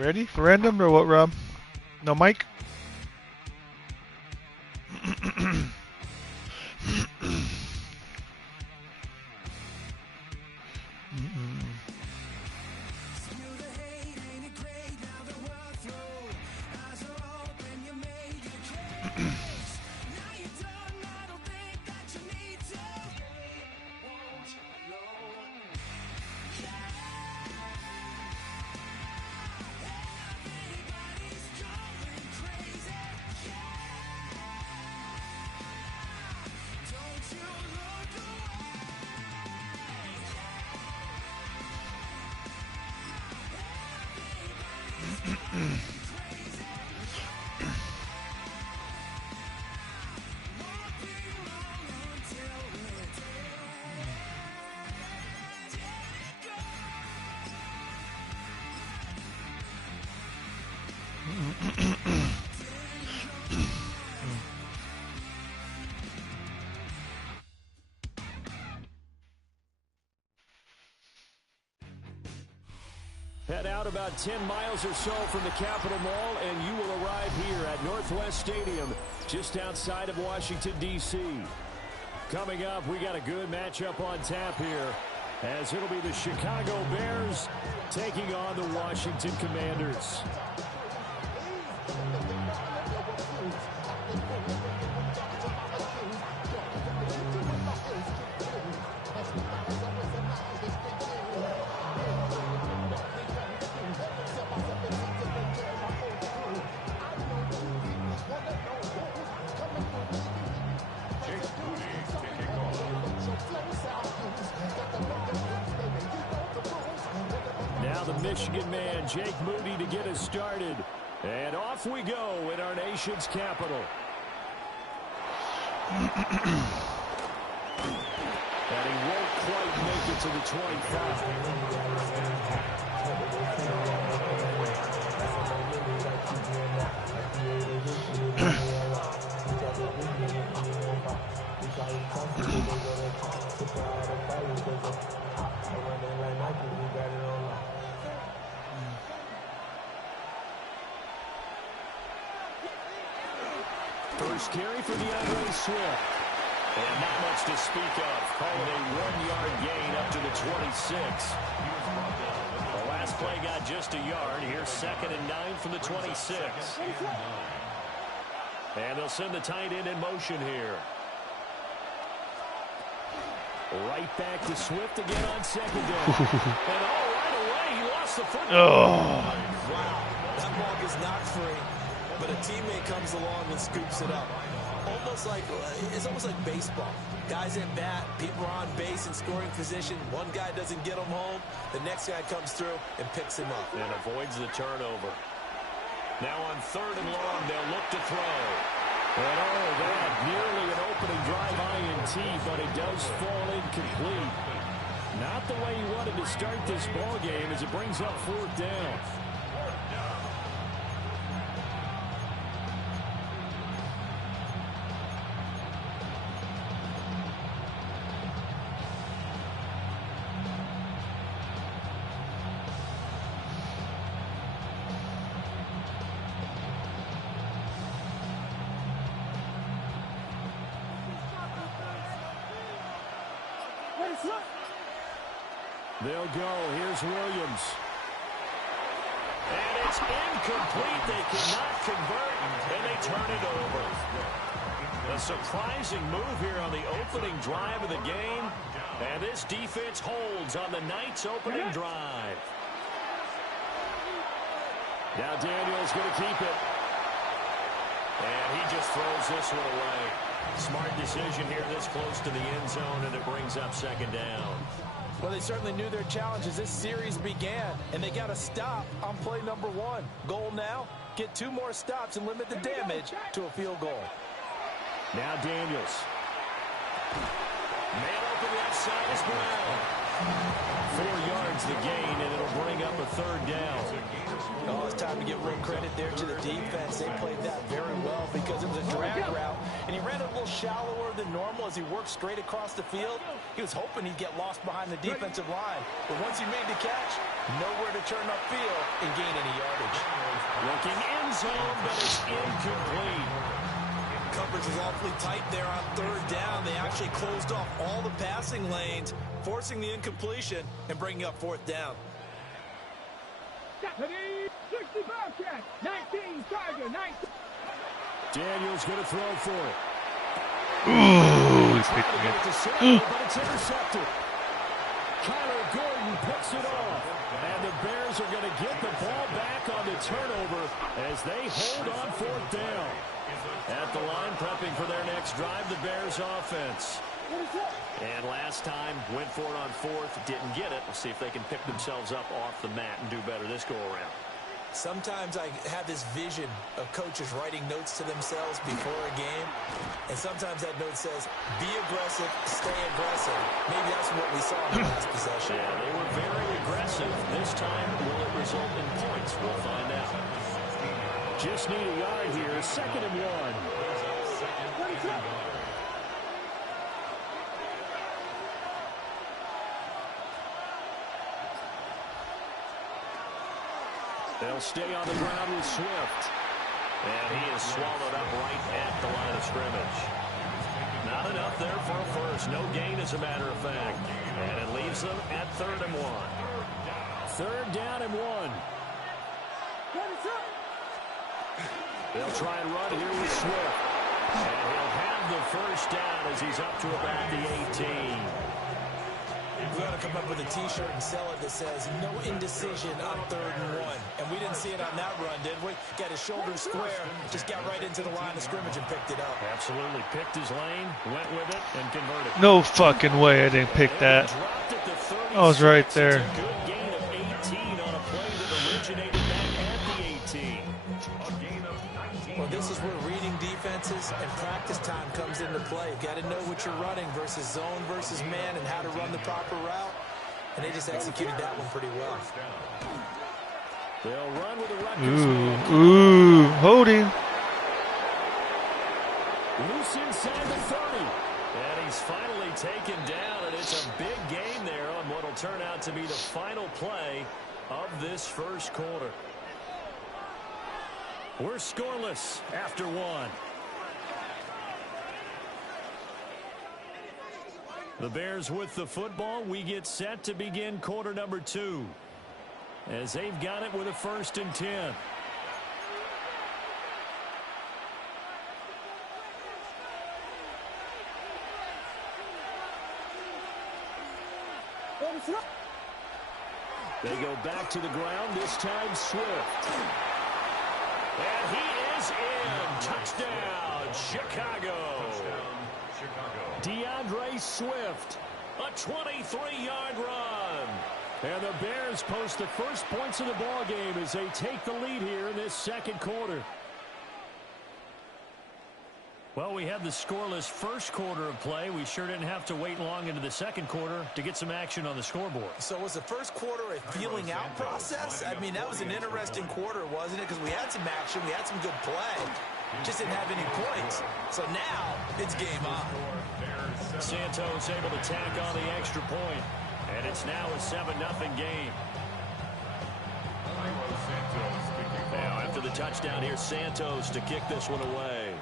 Ready for random or what, Rob? No, Mike? Head out about 10 miles or so from the Capitol Mall, and you will arrive here at Northwest Stadium, just outside of Washington, D.C. Coming up, we got a good matchup on tap here, as it'll be the Chicago Bears taking on the Washington Commanders. Michigan man Jake Moody to get us started. And off we go in our nation's capital. And he won't quite make it to the 25. First carry for DeAndre Swift. And not much to speak of. Call it a 1-yard gain up to the 26. The last play got just a yard. Here's 2nd and 9 from the 26. And they'll send the tight end in motion here. Right back to Swift again on 2nd down. And right away, he lost the football. Oh. Wow, that ball is not free. But a teammate comes along and scoops it up. It's almost like baseball. Guys at bat, people are on base in scoring position. One guy doesn't get him home. The next guy comes through and picks him up. And avoids the turnover. Now on 3rd and long, they'll look to throw. And that nearly an opening drive INT, but it does fall incomplete. Not the way he wanted to start this ball game as it brings up 4th down. They'll go. Here's Williams. And it's incomplete. They cannot convert, and they turn it over. A surprising move here on the opening drive of the game. And this defense holds on the Knights' opening drive. Now Daniels going to keep it. And he just throws this one away. Smart decision here this close to the end zone, and it brings up 2nd down. Well, they certainly knew their challenge as this series began, and they got to stop on play number 1. Goal now, get 2 more stops and limit the damage to a field goal. Now Daniels. Man open left side is Brown. 4 yards the gain, and it'll bring up a 3rd down. Oh, it's time to give real credit there to the defense. They played that very well because it was a drag route, and he ran a little shallower than normal as he worked straight across the field. He was hoping he'd get lost behind the defensive line, but once he made the catch, nowhere to turn upfield and gain any yardage. Looking end zone, but it's incomplete. Coverage was awfully tight there on 3rd down. They actually closed off all the passing lanes, forcing the incompletion and bringing up 4th down. 60 Bobcat, 19 Tiger, 19. Daniel's going to throw for it. Ooh, he Trying picked to me get it up. to Samuel, but it's intercepted. Kyler Gordon picks it off. And the Bears are going to get the ball back on the turnover as they hold on 4th down. At the line, prepping for their next drive, the Bears offense. And last time, went for it on 4th, didn't get it. We'll see if they can pick themselves up off the mat and do better this go-around. Sometimes I have this vision of coaches writing notes to themselves before a game, and sometimes that note says, be aggressive, stay aggressive. Maybe that's what we saw in the last possession. Yeah, they were very aggressive. This time, will it result in points? We'll find out. Just need a yard here, 2nd and 1. They'll stay on the ground with Swift. And he is swallowed up right at the line of scrimmage. Not enough there for a first. No gain, as a matter of fact. And it leaves them at 3rd and 1. 3rd down and 1. They'll try and run here with Swift. And he'll have the first down as he's up to about the 18. We ought to come up with a T-shirt and sell it that says, no indecision on 3rd and 1. And we didn't see it on that run, did we? Got his shoulders square, just got right into the line of scrimmage and picked it up. Absolutely. Picked his lane, went with it, and converted. No fucking way I didn't pick that. I was right there. It's a good gain of 18 on a play that originated back at the 18. Well, this is where reading defenses and practice time comes into play. You've got to know what you're running versus zone versus man and how to run the proper route. And they just executed that one pretty well. They'll run with a Rutgers man. Ooh, holding. Loose inside the 30. And he's finally taken down, and it's a big gain there on what will turn out to be the final play of this first quarter. We're scoreless after 1. The Bears with the football. We get set to begin quarter number 2. As they've got it with a 1st and 10. They go back to the ground, this time Swift. And he is in. Touchdown, Chicago. DeAndre Swift, a 23-yard run. And the Bears post the first points of the ball game as they take the lead here in this 2nd quarter. Well, we had the scoreless first quarter of play. We sure didn't have to wait long into the 2nd quarter to get some action on the scoreboard. So was the first quarter a feeling out process? I mean, that was an interesting quarter, wasn't it? Because we had some action, we had some good play. Just didn't have any points. So now it's game on. Santos able to tack on the extra point. And it's now a 7-0 game. Now after the touchdown, here's Santos to kick this one away.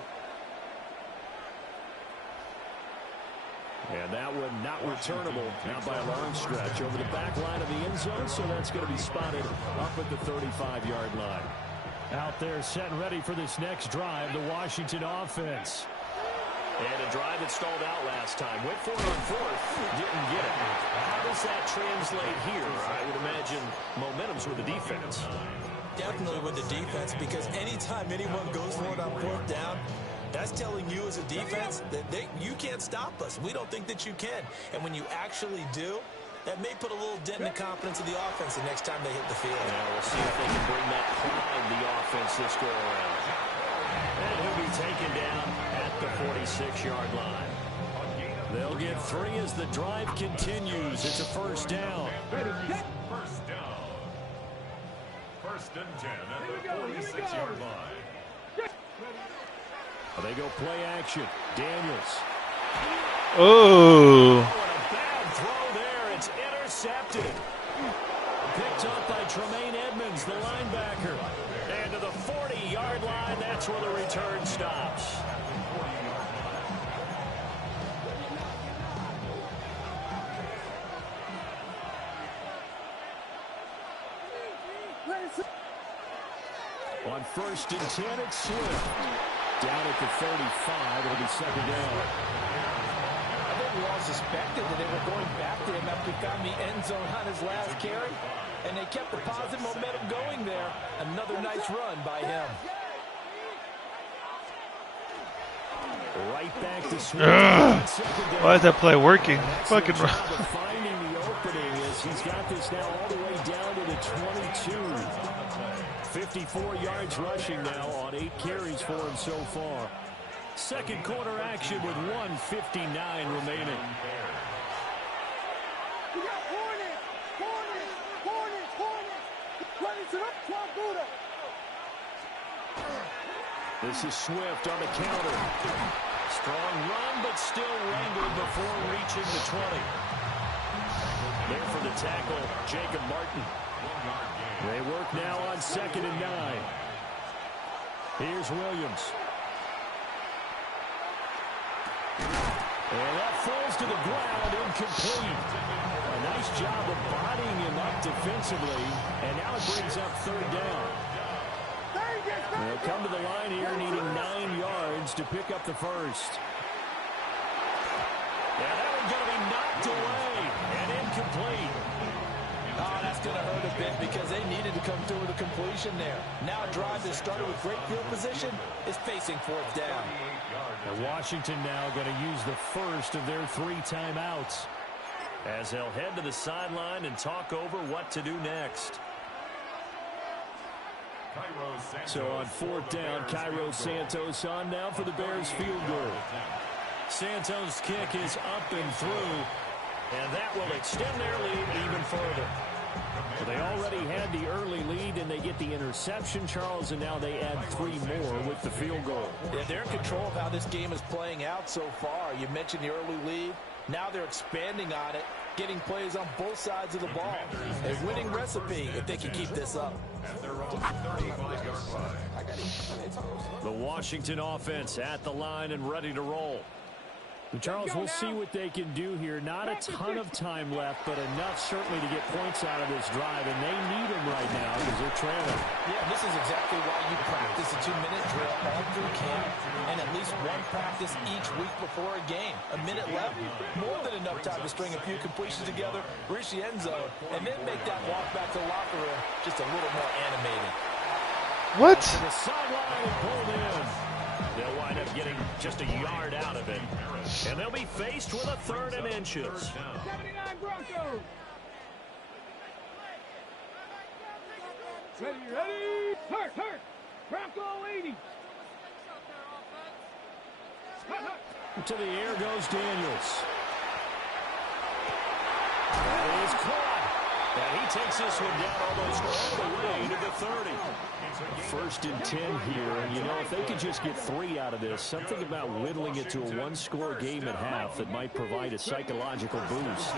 And that one not returnable, not by a long stretch, over the back line of the end zone, so that's going to be spotted up at the 35-yard line. Out there set and ready for this next drive, the Washington offense. And a drive that stalled out last time. Went for it on 4th, didn't get it. How does that translate here? I would imagine momentum's with the defense. Definitely with the defense, because anytime anyone goes for it on 4th down, that's telling you as a defense that you can't stop us. We don't think that you can. And when you actually do, that may put a little dent in the confidence of the offense the next time they hit the field. Yeah, we'll see if they can bring that pride the offense this go around. And he'll be taken down at the 46-yard line. They'll get 3 as the drive continues. It's a first down. First down. 1st and 10 at the 46-yard line. They go play action. Daniels. Oh. And a bad throw there. It's intercepted. Picked up by Tremaine Edmonds, the linebacker. And to the 40-yard line, that's where the return stops. On 1st and 10, it's Swift. Down at the 35, it'll be 2nd down. I think we all suspected that they were going back to him after he found the end zone on his last carry, and they kept the positive momentum going there. Another nice run by him. Right back to Swift. Why is that play working? Fucking run. Finding the opening as he's got this now all the way down to the 22. 54 yards rushing now on 8 carries for him so far. Second quarter action with 1:59 remaining. This is Swift on the counter. Strong run, but still wrangled before reaching the 20. There for the tackle, Jacob Martin. They work now on 2nd and 9. Here's Williams. And that falls to the ground, incomplete. A nice job of bodying him up defensively, and now it brings up 3rd down. They'll come to the line here needing 9 yards to pick up the first. Yeah, that one's going to be knocked away and incomplete. Oh, that's going to hurt a bit because they needed to come through with a completion there. Now a drive that started with great field position is facing 4th down. And Washington now going to use the first of their 3 timeouts as they'll head to the sideline and talk over what to do next. So on 4th down, Cairo Santos on now for the Bears field goal. Santos' kick is up and through, and that will extend their lead even further. Well, they already had the early lead, and they get the interception, Charles, and now they add 3 more with the field goal. Yeah, they're in control of how this game is playing out so far. You mentioned the early lead. Now they're expanding on it, getting plays on both sides of the ball. A winning recipe if they can keep this up. The Washington offense at the line and ready to roll. Charles, we'll see what they can do here. Not a ton of time left, but enough certainly to get points out of this drive, and they need them right now because they're trailing. Yeah, this is exactly why you practice a 2-minute drill all through camp and at least one practice each week before a game. A minute left, more than enough time to string a few completions together, reach the end zone, and then make that walk back to the locker room just a little more animated. What? To the sideline and pulled in. They'll wind up getting just a yard out of it. And they'll be faced with a 3rd and inches. 79 Broncos. Ready. Hurt. Bronco 80. To the air goes Daniels. That is caught. And he takes this one down almost all the way to the 30. 1st and 10 here, and you know, if they could just get 3 out of this, something about whittling it to a 1-score game at half that might provide a psychological boost.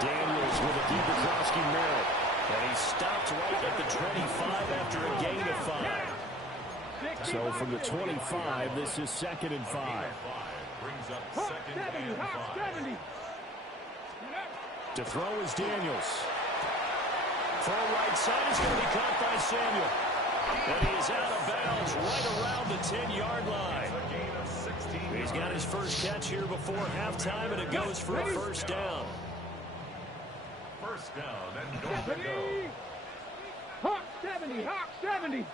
Daniels with a deep across the middle, and he stopped right at the 25 after a gain of 5. So from the 25, this is 2nd and 5. Hawk 70. To throw is Daniels. Throw right side is going to be caught by Samuel. And he is out of bounds right around the 10-yard line. He's got his first catch here before halftime, and it goes for a 1st down. 1st down and goal to go. Hawk 70.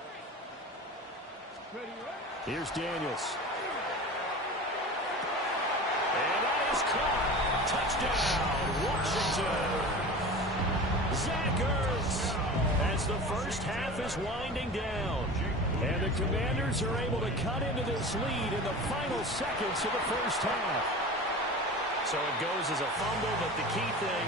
Here's Daniels. And that is caught. Touchdown, Washington. Zach Ertz as the first half is winding down. And the Commanders are able to cut into this lead in the final seconds of the first half. So it goes as a fumble, but the key thing,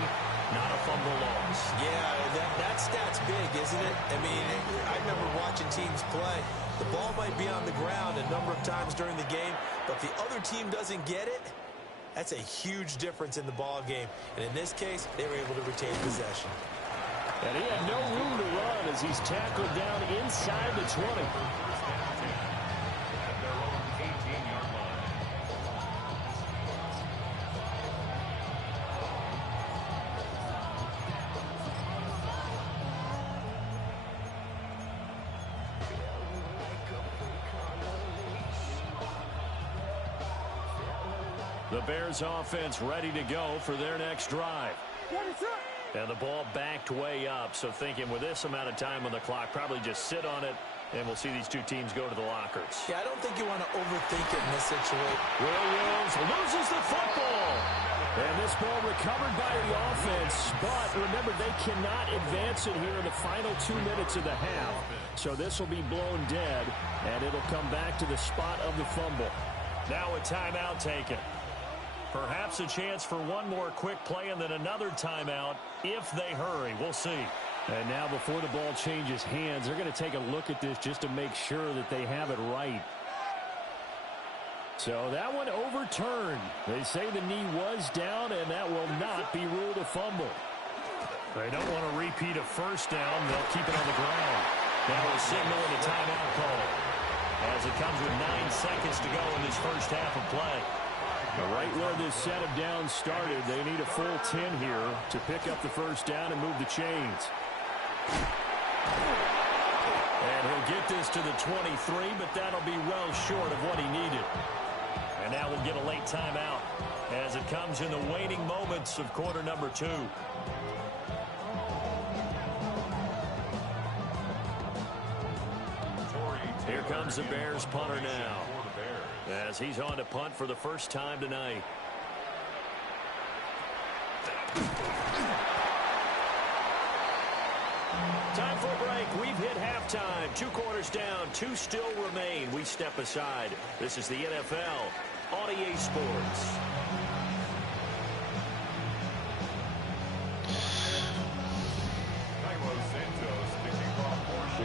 not a fumble loss. Yeah, that stat's big, isn't it? I mean, I remember watching teams play. The ball might be on the ground a number of times during the game, but if the other team doesn't get it, that's a huge difference in the ball game. And in this case, they were able to retain possession. And he had no room to run as he's tackled down inside the 20. The Bears offense ready to go for their next drive. And the ball backed way up, so thinking with this amount of time on the clock, probably just sit on it, and we'll see these two teams go to the lockers. Yeah, I don't think you want to overthink it in this situation. Williams loses the football. And this ball recovered by the offense, but remember, they cannot advance it here in the final 2 minutes of the half. So this will be blown dead, and it'll come back to the spot of the fumble. Now a timeout taken. Perhaps a chance for one more quick play and then another timeout if they hurry. We'll see. And now before the ball changes hands, they're going to take a look at this just to make sure that they have it right. So that one overturned. They say the knee was down, and that will not be ruled a fumble. They don't want to repeat a first down. They'll keep it on the ground. Now a signal and a timeout call as it comes with 9 seconds to go in this first half of play. Right where this set of downs started, they need a full 10 here to pick up the first down and move the chains. And he'll get this to the 23, but that'll be well short of what he needed. And now we'll get a late timeout as it comes in the waning moments of quarter number 2. Here comes the Bears punter now, as he's on to punt for the first time tonight. Time for a break. We've hit halftime. 2 quarters down. 2 still remain. We step aside. This is the NFL on EA Sports.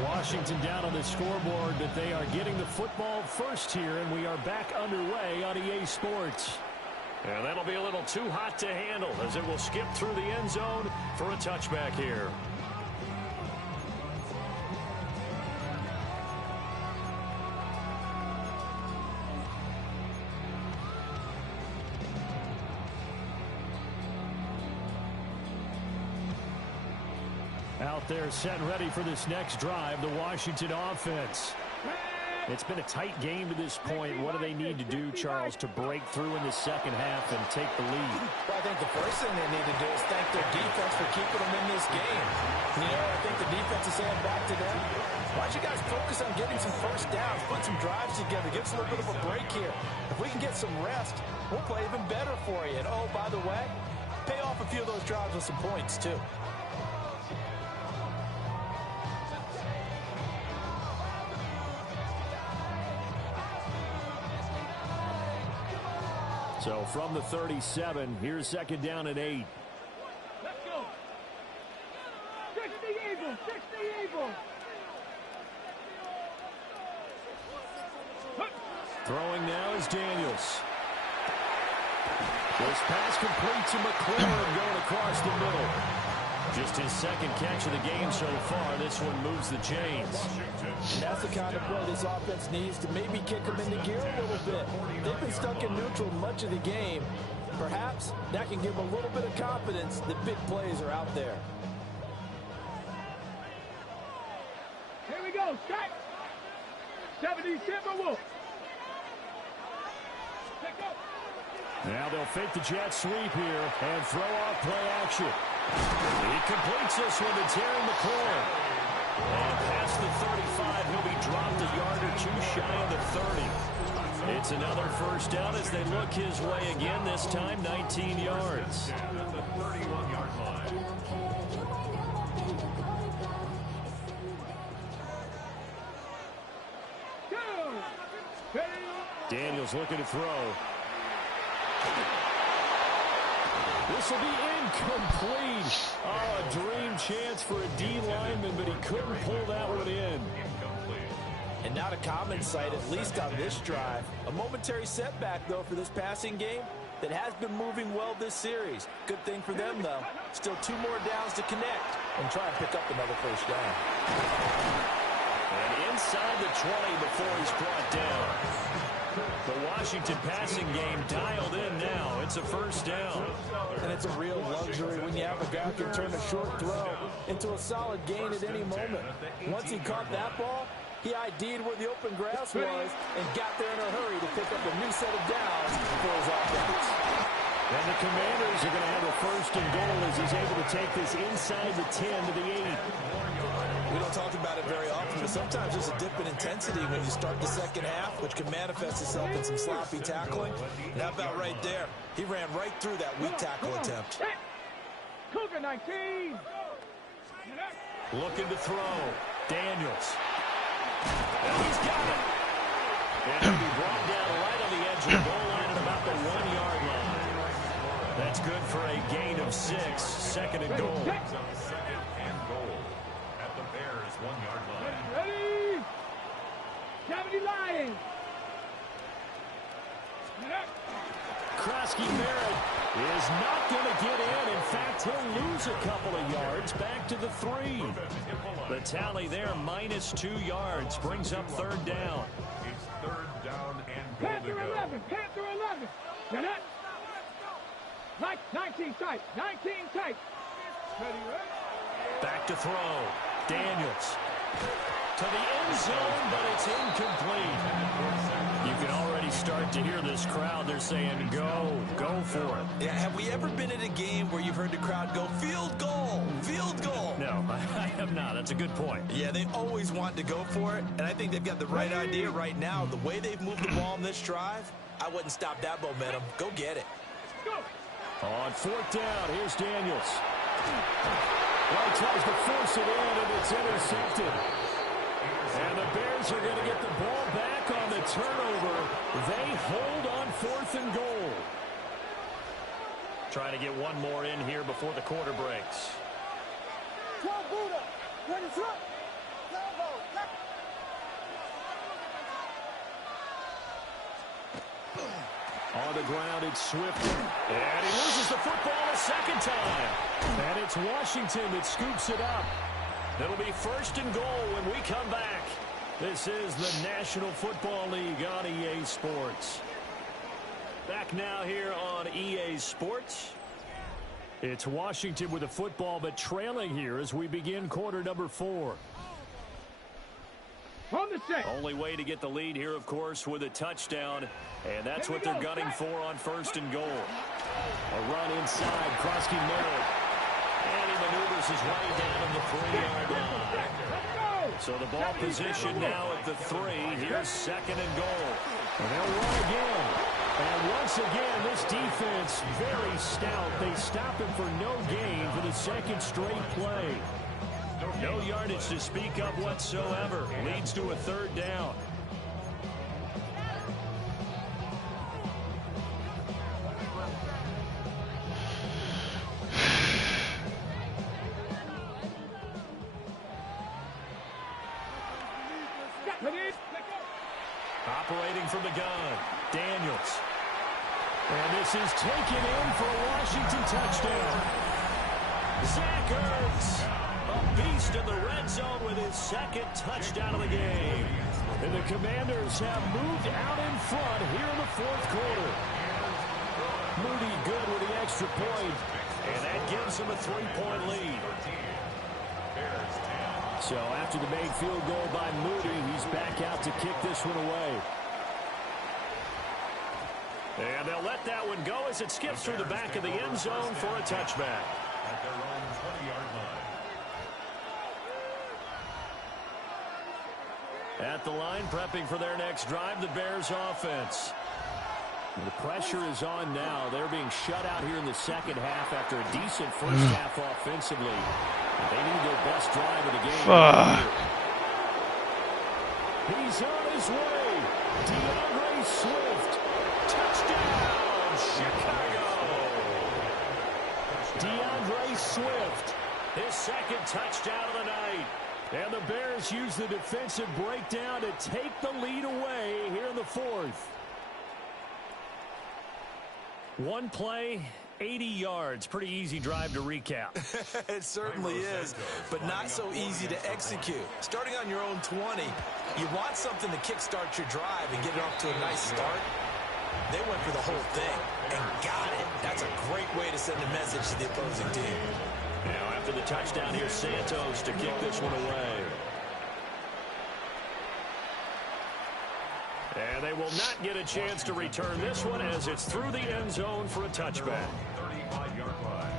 Washington down on the scoreboard, but they are getting the football first here, and we are back underway on EA Sports. And that'll be a little too hot to handle as it will skip through the end zone for a touchback here. Out there set and ready for this next drive, the Washington offense. It's been a tight game to this point. What do they need to do, Charles, to break through in the second half and take the lead? Well, I think the first thing they need to do is thank their defense for keeping them in this game. You know, I think the defense is saying back to them, why don't you guys focus on getting some first downs, put some drives together, give us a little bit of a break here. If we can get some rest, we'll play even better for you. And, oh, by the way, pay off a few of those drives with some points, too. So from the 37, here's second down and 8. Let's go. 60 Eagles, 60 Eagles. Throwing now is Daniels. This pass complete to McLaurin going across the middle. Just his second catch of the game so far. This one moves the chains. And that's the kind of play this offense needs to maybe kick them into gear a little bit. They've been stuck in neutral much of the game. Perhaps that can give them a little bit of confidence that big plays are out there. Here we go, strike. 70 Timberwolves. Now they'll fake the jet sweep here and throw off play action. He completes this one to Terry McLaurin. And past the 35, he'll be dropped a yard or 2 shy of the 30. It's another first down as they look his way again, this time 19 yards. The 31-yard line. Daniels looking to throw. This will be incomplete. Oh, a dream chance for a D lineman, but he couldn't pull that one in. And not a common sight, at least on this drive. A momentary setback, though, for this passing game that has been moving well this series. Good thing for them, though. Still 2 more downs to connect and try and pick up another first down. And inside the 20 before he's brought down. The Washington passing game dialed in now. It's a first down. And it's a real luxury when you have a guy who can turn a short throw into a solid gain at any moment. Once he caught that ball, he ID'd where the open grass was and got there in a hurry to pick up a new set of downs for his offense. And the Commanders are going to have a first and goal as he's able to take this inside the 10 to the 8. We don't talk about it very often, but sometimes there's a dip in intensity when you start the second half, which can manifest itself in some sloppy tackling. And how about right there? He ran right through that weak tackle attempt. Cougar 19. Looking to throw. Daniels. And he's got it. And he'll be brought down right on the edge of the goal line at about the 1-yard line. That's good for a gain of 6. Second and goal. Second and goal at the Bears' 1-yard line. Ready? 70 Lions. Krosky Merritt is not going to get in. In fact, he'll lose a couple of yards back to the 3. The tally there, -2 yards, brings up third down. It's third down and goal to Panther go. 11. Panther 11. Get it? 19 tight. 19 tight. Ready, ready? Back to throw. Daniels. To the end zone, but it's incomplete. You can already start to hear this crowd. They're saying, go for it. Yeah, have we ever been at a game where you've heard the crowd go, field goal, field goal? No, I have not. That's a good point. Yeah, they always want to go for it, and I think they've got the right idea right now. The way they've moved the ball on this drive, I wouldn't stop that momentum. Go get it. On fourth down, here's Daniels. Well, he tries to force it in, and it's intercepted. And the Bears are going to get the ball back on the turnover. They hold on 4th and goal. Trying to get one more in here before the quarter breaks. On the ground, it's Swift. And he loses the football a second time. And it's Washington that scoops it up. It'll be 1st and goal when we come back. This is the National Football League on EA Sports. Back now here on EA Sports. It's Washington with the football, but trailing here as we begin quarter number 4. On the set. Only way to get the lead here, of course, with a touchdown. And that's what they're gunning for on 1st and goal. A run inside, Krosky Merritt. And he maneuvers his way down to the 3-yard line. So the ball position now at the 3. Here's 2nd and goal. And they'll run again. And once again, this defense very stout. They stop him for no gain for the 2nd straight play. No yardage to speak of whatsoever. Leads to a 3rd down. Operating from the gun, Daniels. And this is taken in for a Washington touchdown. Zach Ertz, a beast in the red zone with his 2nd touchdown of the game. And the Commanders have moved out in front here in the 4th quarter. Moody good with the extra point, and that gives him a 3-point lead. So after the made field goal by Moody, he's back out to kick this one away. And they'll let that one go as it skips through the back of the end zone for a touchback. At their own 20-yard line. At the line, prepping for their next drive, the Bears offense. The pressure is on now. They're being shut out here in the second half after a decent first half offensively. They need their best drive of the game. He's on his way. DeAndre Swift. Touchdown, Chicago. Swift, his second touchdown of the night. And the Bears use the defensive breakdown to take the lead away here in the fourth. One play, 80 yards. Pretty easy drive to recap. It certainly is, but not so easy to execute. Starting on your own 20, you want something to kickstart your drive and get it off to a nice start. They went for the whole thing and got it. That's a great way to send a message to the opposing team. Now after the touchdown, here's Santos to kick this one away. And they will not get a chance to return this one as it's through the end zone for a touchback. 35-yard line.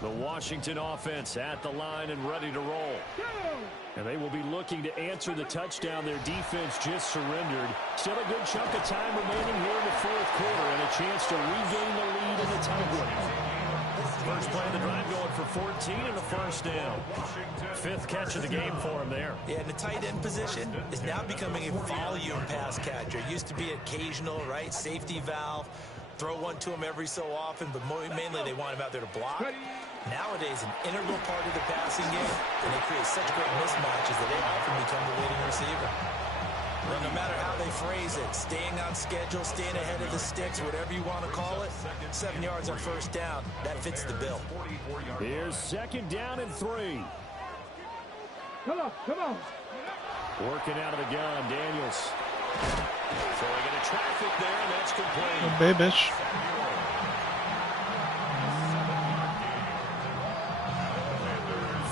The Washington offense at the line and ready to roll. And they will be looking to answer the touchdown their defense just surrendered. Still a good chunk of time remaining here in the fourth quarter and a chance to regain the lead in the tight one. First play of the drive going for 14 and a first down. Fifth catch of the game for him there. Yeah, and the tight end position is now becoming a volume pass catcher. It used to be occasional, right? Safety valve. Throw one to him every so often, but mainly they want him out there to block. Nowadays, an integral part of the passing game, and they create such great mismatches that they often become the leading receiver. Well, no matter how they phrase it, staying on schedule, staying ahead of the sticks, whatever you want to call it, 7 yards on first down, that fits the bill. Here's second down and 3. Come on, come on. Working out of the gun, Daniels. Throwing into traffic there, and that's complete. Oh, babish.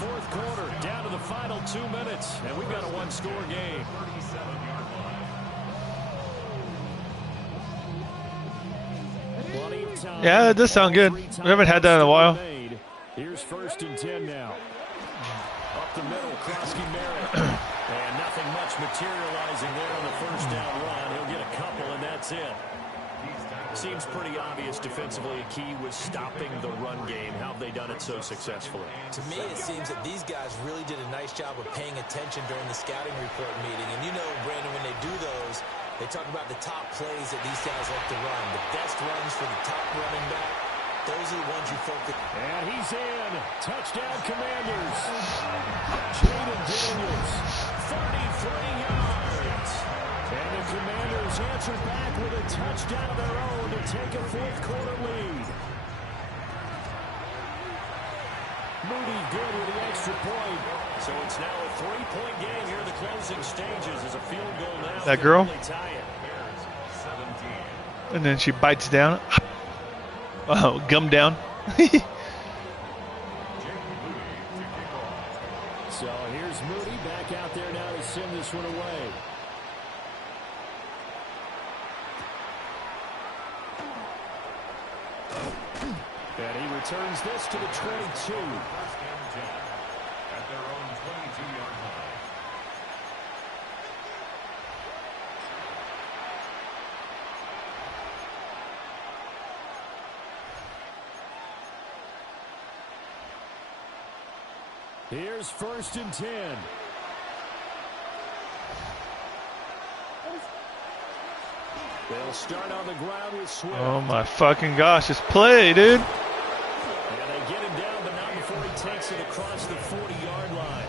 Fourth quarter, down to the final 2 minutes, and we've got a one-score game. Yeah, that does sound good. We haven't had that in a while. Here's first and 10 now. Up the middle, Krosky Merritt. And nothing much materializing there on the first down run. He'll get a couple, and that's it. Seems pretty obvious defensively. A key was stopping the run game. How have they done it so successfully? To me, it seems that these guys really did a nice job of paying attention during the scouting report meeting. And you know, Brandon, when they do those, they talk about the top plays that these guys like to run. The best runs for the top running back. Those are the ones you focus. And he's in. Touchdown, Commanders. Jaden Daniels, 33 yards. And the Commanders answer back with a touchdown of their own to take a fourth quarter lead. Moody good with the extra point. So it's now a 3-point game here in the closing stages as a field goal now. That girl? Really tie it. And then she bites down. Oh, gum down. So here's Moody back out there now to send this one away. And he returns this to the 22. At their own 22-yard line. Here's first and 10. They'll start on the ground with Swift. Oh my fucking gosh, just play, dude. And they get him down, but not before he takes it across the 40-yard line.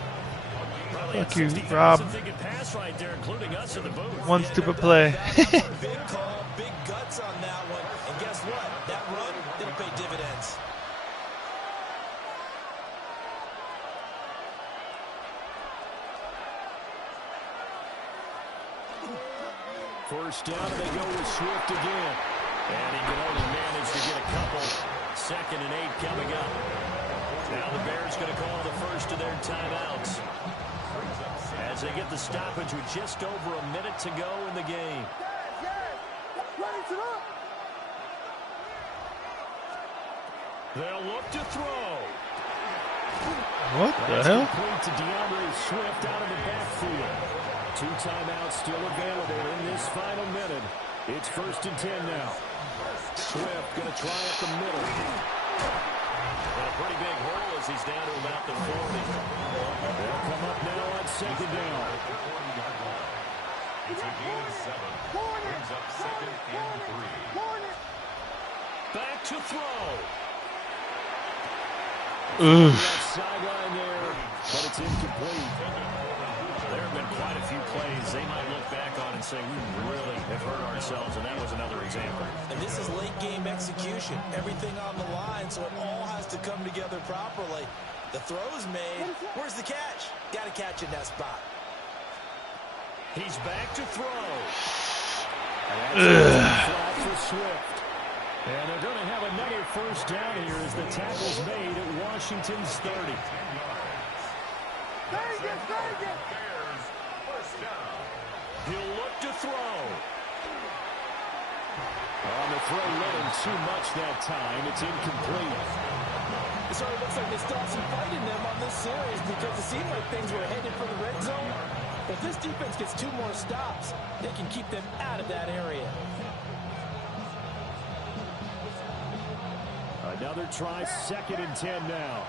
Probably Fuck you, 60,000 Rob. thinking pass right there, including us in the booth. One stupid play. Big call, big guts on that one. And guess what? That run, it'll pay dividends. First down, and they go with Swift again. And he can only manage to get a couple. Second and 8 coming up. Now the Bears going to call the first of their timeouts as they get the stoppage with just over a minute to go in the game. They'll look to throw. What the That's hell? complete to DeAndre Swift out of the backfield. 2 timeouts still available in this final minute. It's first and 10 now. Swift going to try up the middle. And a pretty big hole as he's down to about the 40. They'll come up now on second down. It's a gain of 7. Brings up second and 3. Back to throw. Oof. Sideline there, but it's incomplete. There have been quite a few plays they might look back on and say, we really have hurt ourselves, and that was another example. And this is late game execution. Everything on the line, so it all has to come together properly. The throw is made. Where's the catch? Got to catch in that spot. He's back to throw. Flat for Swift. And they're going to have another first down here as the tackle's made at Washington's 30. He'll look to throw. On the throw, let him too much that time. It's incomplete. So it looks like they still have some fight in them on this series because it seemed like things were headed for the red zone. If this defense gets 2 more stops, they can keep them out of that area. Another try, 2nd and 10 now.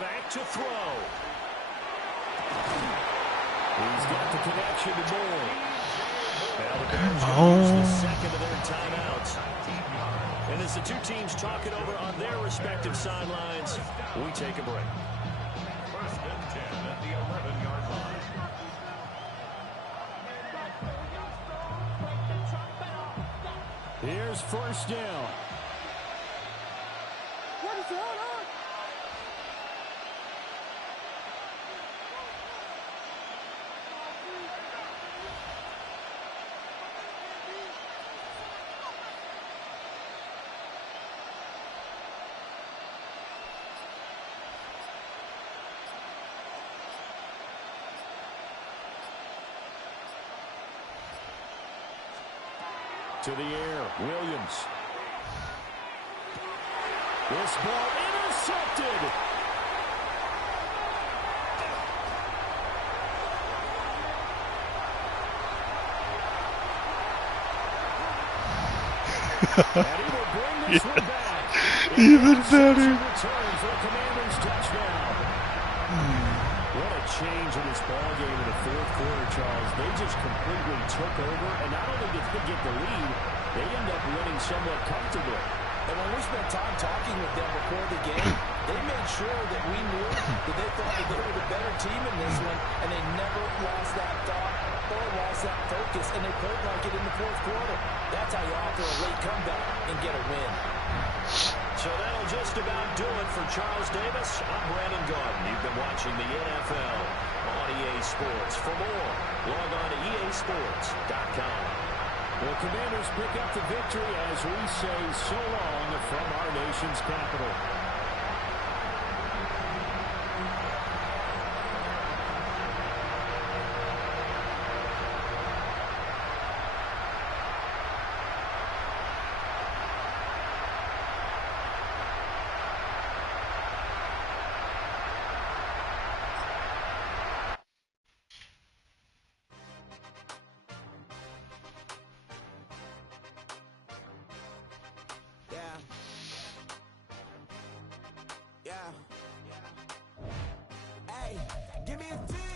Back to throw. He's got the connection to Moore. Come on. The second of their timeouts. And as the two teams talk it over on their respective sidelines, we take a break. 1st and 10 at the 11-yard line. Here's first down. To the air, Williams. This ball intercepted. And he will bring this one back. Even better. Return for the Commanders' touchdown. What a change in this ball game in the 4th quarter, Charles. They just completely took over, and not only did they get the lead, they end up winning somewhat comfortably. And when we spent time talking with them before the game, they made sure that we knew that they thought that they were the better team in this one, and they never lost that thought or lost that focus, and they played like it in the 4th quarter. That's how you offer a late comeback and get a win. So that'll just about do it for Charles Davis. I'm Brandon Gaudin. You've been watching the NFL on EA Sports. For more, log on to easports.com. Well, Commanders pick up the victory as we say so long from our nation's capital. Hey, give me a 10.